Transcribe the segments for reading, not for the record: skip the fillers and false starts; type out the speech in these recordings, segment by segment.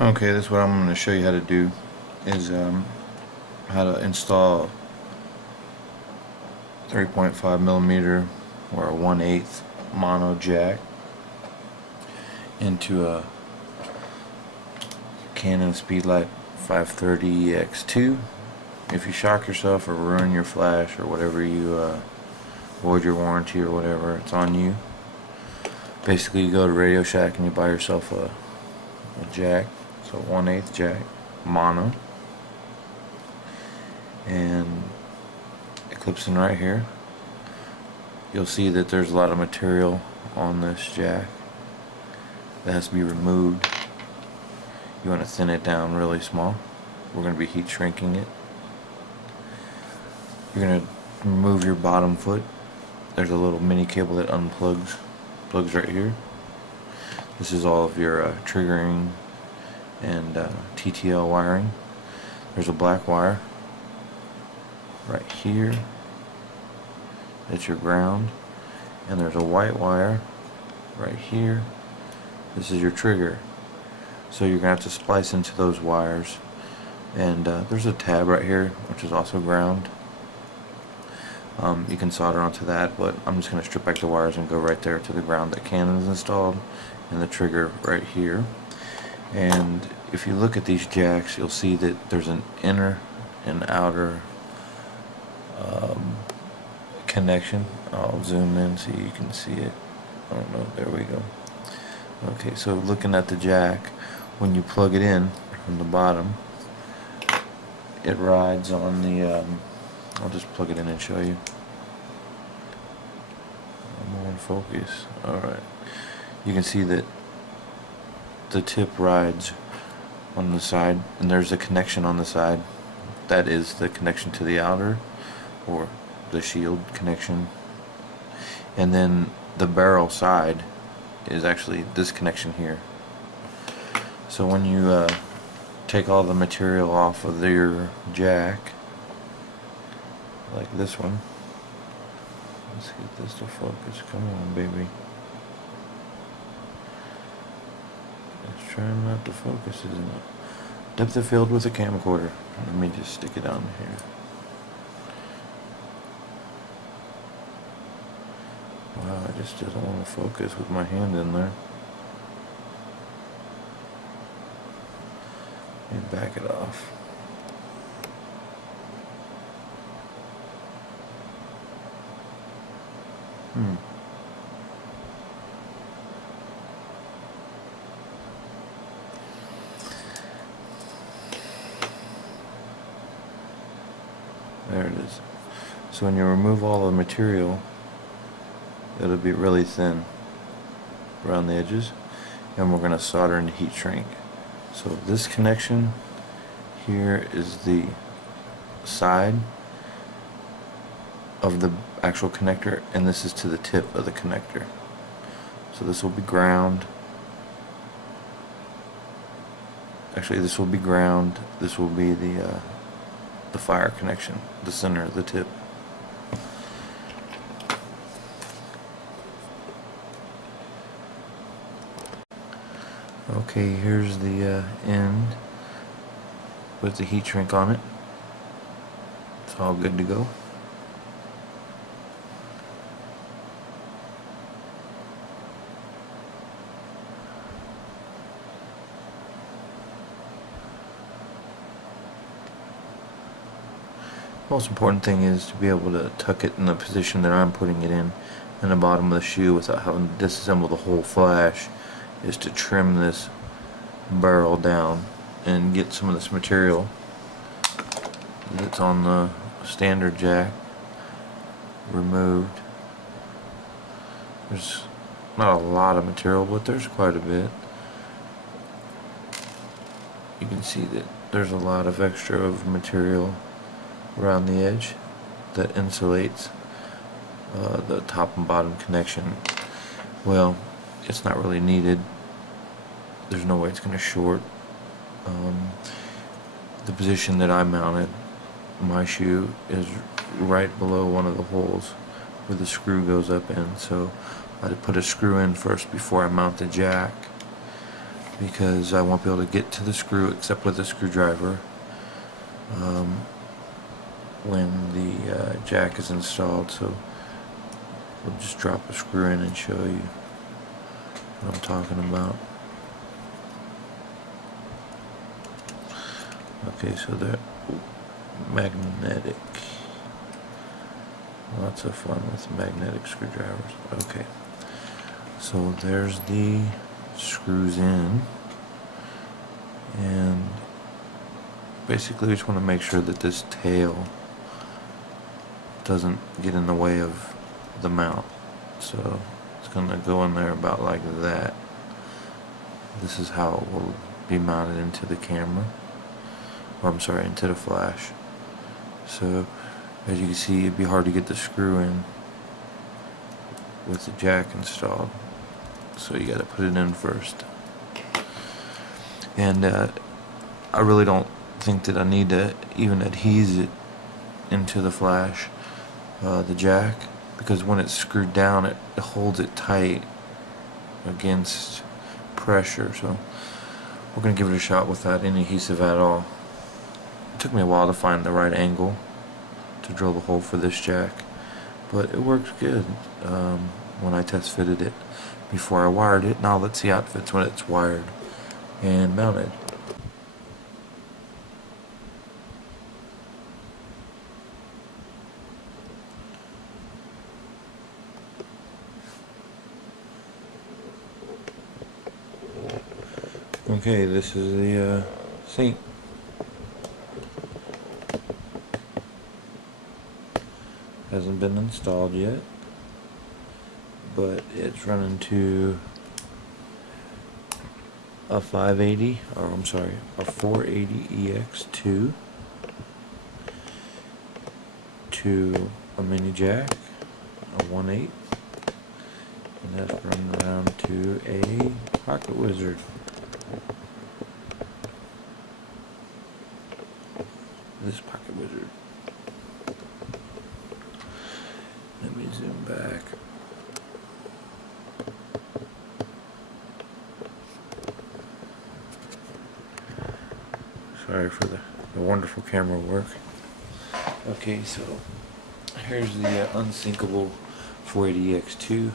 Okay, this is what I'm going to show you how to do is how to install 3.5 millimeter or a 1/8 mono jack into a Canon Speedlight 530 EX2. If you shock yourself or ruin your flash or whatever, you void your warranty or whatever, it's on you. Basically, you go to Radio Shack and you buy yourself a jack, so 1/8 jack, mono, and it clips in right here. You'll see that there's a lot of material on this jack that has to be removed. You want to thin it down really small. We're going to be heat shrinking it. You're going to remove your bottom foot. There's a little mini cable that plugs right here. This is all of your triggering and TTL wiring. There's a black wire right here. That's your ground. And there's a white wire right here. This is your trigger. So you're going to have to splice into those wires. And there's a tab right here, which is also ground. You can solder onto that, but I'm just going to strip back the wires and go right there to the ground that Canon's installed, and the trigger right here. And if you look at these jacks, you'll see that there's an inner and outer connection. I'll zoom in so you can see it. I don't know, there we go. Okay, so looking at the jack, when you plug it in from the bottom, it rides on the I'll just plug it in and show you. I'm on focus. Alright. You can see that the tip rides on the side, and there's a connection on the side. That is the connection to the outer, or the shield connection. And then the barrel side is actually this connection here. So when you take all the material off of your jack, like this one, let's get this to focus. Come on, baby. It's trying not to focus, isn't it? Depth of field with a camcorder. Let me just stick it on here. Wow, I just don't want to focus with my hand in there. Let me back it off. There it is. So when you remove all the material, it'll be really thin around the edges, and we're going to solder and heat shrink. So this connection here is the side of the actual connector, and this is to the tip of the connector. So this will be ground. Actually, this will be ground. This will be the fire connection, the center of the tip. Okay, here's the end with the heat shrink on it. It's all good to go. Most important thing is to be able to tuck it in the position that I'm putting it in the bottom of the shoe without having to disassemble the whole flash, is to trim this barrel down and get some of this material that's on the standard jack removed. There's not a lot of material, but there's quite a bit. You can see that there's a lot of extra of material around the edge that insulates the top and bottom connection. Well, it's not really needed. There's no way it's going to short. The position that I mounted my shoe is right below one of the holes where the screw goes up in, so I had to put a screw in first before I mount the jack. because I won't be able to get to the screw except with a screwdriver when the jack is installed. So we'll just drop a screw in and show you what I'm talking about. Okay, so they're magnetic. Lots of fun with magnetic screwdrivers. Okay, so there's the screws in, and basically we just want to make sure that this tail doesn't get in the way of the mount. So it's going to go in there about like that. This is how it will be mounted into the camera, or I'm sorry, into the flash. So as you can see, it'd be hard to get the screw in with the jack installed, so you got to put it in first. And I really don't think that I need to even adhese it into the flash, the jack, because when it's screwed down, it holds it tight against pressure. So we're going to give it a shot without any adhesive at all. It took me a while to find the right angle to drill the hole for this jack, but it works good when I test fitted it before I wired it. Now let's see how it fits when it's wired and mounted. Okay, this is the sink. Hasn't been installed yet, but it's running to a 580, or I'm sorry, a 480EX2 to a mini jack, a 1/8, and that's running around to a Pocket Wizard. This Pocket Wizard. Let me zoom back. Sorry for the wonderful camera work. Okay, so here's the unsinkable 480EX2.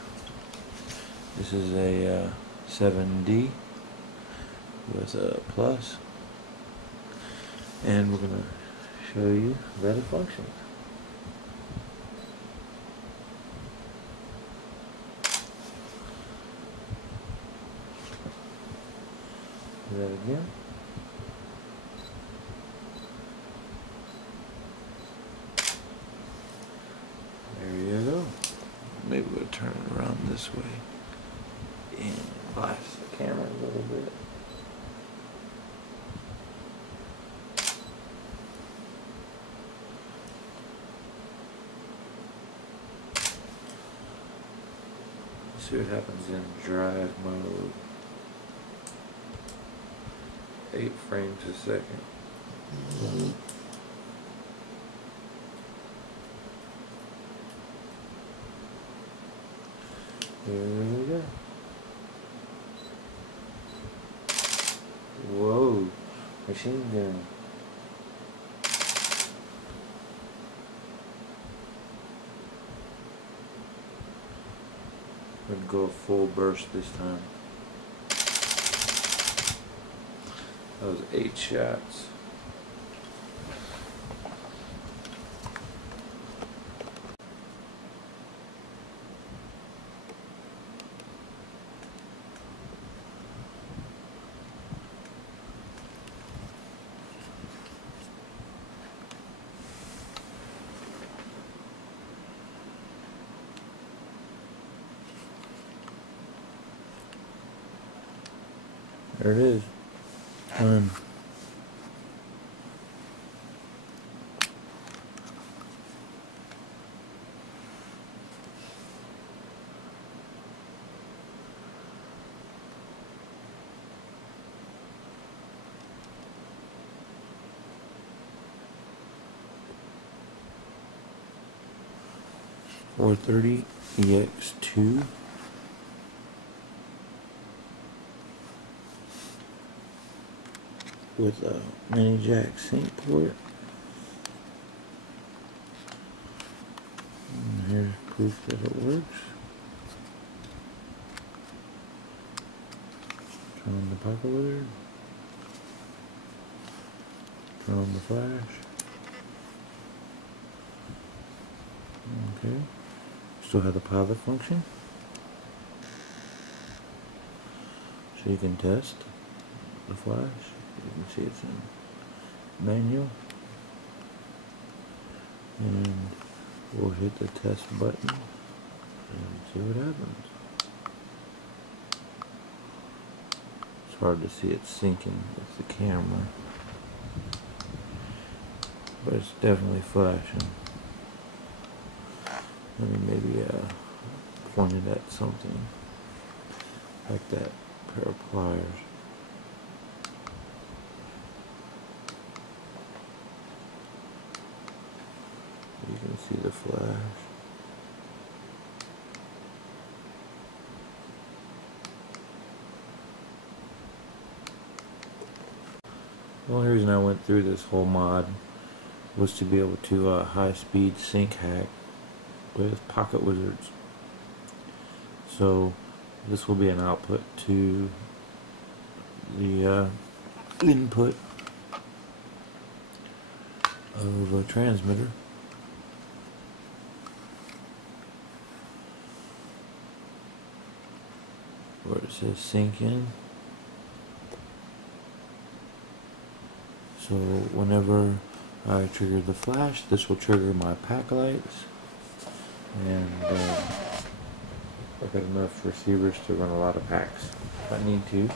This is a 7D with a plus, and we're going to show you that it functions. Do that again. There you go. Maybe we'll turn it around this way and blast the camera a little bit. See what happens in drive mode. 8 frames a second. Here we go. Whoa, machine gun. Would go full burst this time. That was 8 shots. There it is. Done. $430EX2. with a mini jack sync port. And here's proof that it works. Turn on the pocket wizard. Turn on the flash. Okay. Still have the pilot function. So you can test the flash. You can see it's in manual. And we'll hit the test button and see what happens. It's hard to see it syncing with the camera, but it's definitely flashing. Let me maybe point it at something like that pair of pliers. You can see the flash. The only reason I went through this whole mod was to be able to high-speed sync hack with pocket wizards. So this will be an output to the input of a transmitter. Where it says sync in. So whenever I trigger the flash, this will trigger my pack lights, and I've got enough receivers to run a lot of packs if I need to.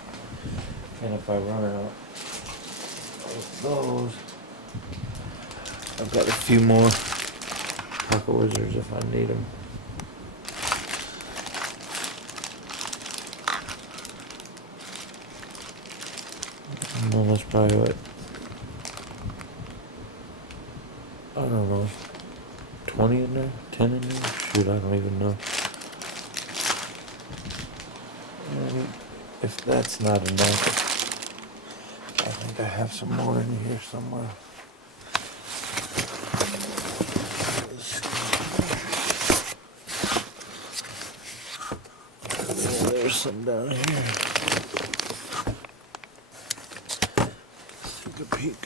And if I run out of those, I've got a few more pocket wizards if I need them. Well, that's probably what, I don't know, 20 in there? 10 in there? Shoot, I don't even know. And if that's not enough, I think I have some more in here somewhere. Yeah, there's some down here. Let's take a peek.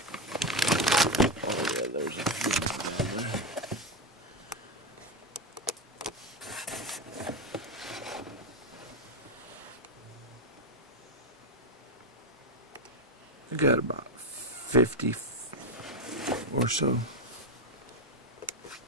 Oh yeah, there's a few down there. I got about 50 or so.